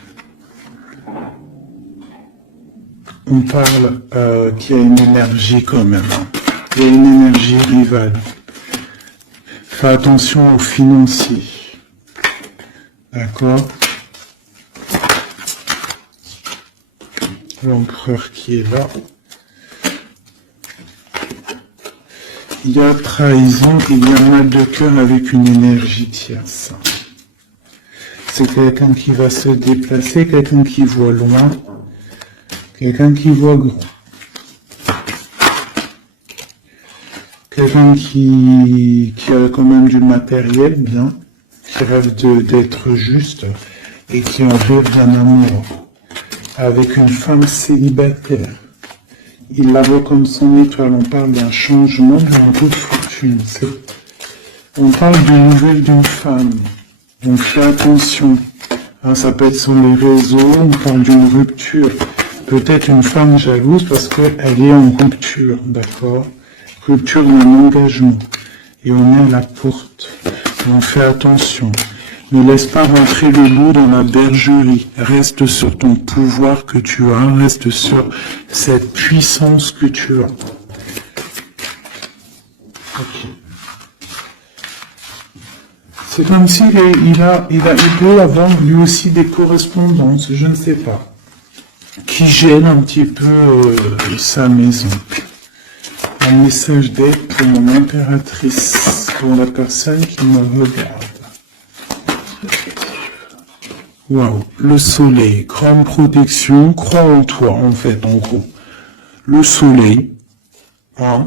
On parle qu'il y a une énergie quand même. Il y a une énergie rivale. Fais attention aux financiers. D'accord? L'empereur qui est là. Il y a trahison, il y a mal de cœur avec une énergie tierce. C'est quelqu'un qui va se déplacer, quelqu'un qui voit loin, quelqu'un qui voit grand. Quelqu'un qui a quand même du matériel bien, qui rêve d'être juste et qui en rêve d'un amour. Avec une femme célibataire. Il la voit comme son étoile, on parle d'un changement, d'un coup de fortune. On parle d'une nouvelle d'une femme. Donc fais attention. Hein, ça peut être sur les réseaux, on parle d'une rupture. Peut-être une femme jalouse parce qu'elle est en rupture, d'accord? Rupture d'un engagement. Et on est à la porte. Donc fais attention. Ne laisse pas rentrer le loup dans la bergerie. Reste sur ton pouvoir que tu as. Reste sur cette puissance que tu as. Ok. C'est comme s'il peut avoir lui aussi des correspondances, je ne sais pas, qui gênent un petit peu sa maison. Un message d'aide pour mon impératrice, pour la personne qui me regarde. Waouh, le soleil, grande protection, crois en toi en fait, en gros. Le soleil, hein,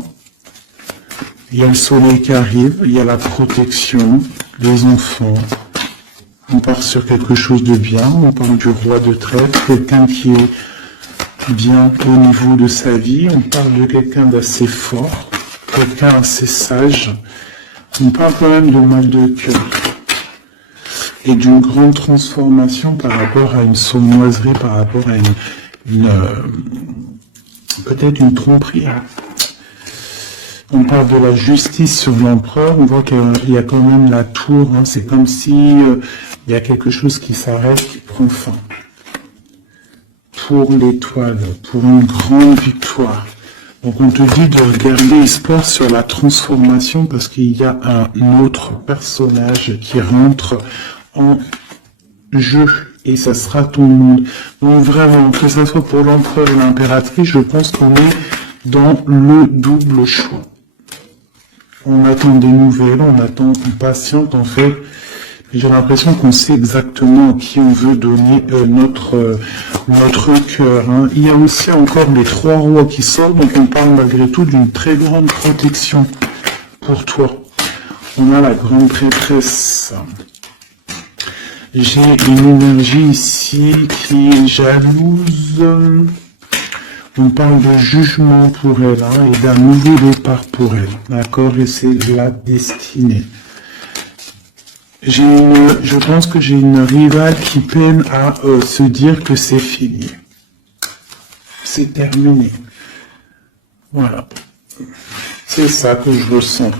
il y a le soleil qui arrive, il y a la protection, les enfants. On part sur quelque chose de bien, on parle du roi de trèfle, quelqu'un qui est bien au niveau de sa vie, on parle de quelqu'un d'assez fort, quelqu'un assez sage. On parle quand même de mal de cœur. Et d'une grande transformation par rapport à une sournoiserie, par rapport à peut-être une tromperie. On parle de la justice sur l'empereur, on voit qu'il y a quand même la tour, hein, c'est comme si il y a quelque chose qui s'arrête, qui prend fin. Pour l'étoile, pour une grande victoire. Donc on te dit de garder espoir sur la transformation parce qu'il y a un autre personnage qui rentre en jeu et ça sera ton monde. Donc vraiment, que ce soit pour l'empereur et l'impératrice, je pense qu'on est dans le double choix. On attend des nouvelles, on patiente en fait, J'ai l'impression qu'on sait exactement à qui on veut donner notre cœur. Hein. Il y a aussi encore les 3 rois qui sortent, donc on parle malgré tout d'une très grande protection pour toi. On a la grande prêtresse. J'ai une énergie ici qui est jalouse. On parle de jugement pour elle, hein, et d'un nouveau départ pour elle. D'accord? Et c'est la destinée. Je pense que j'ai une rivale qui peine à se dire que c'est fini. C'est terminé. Voilà. C'est ça que je ressens.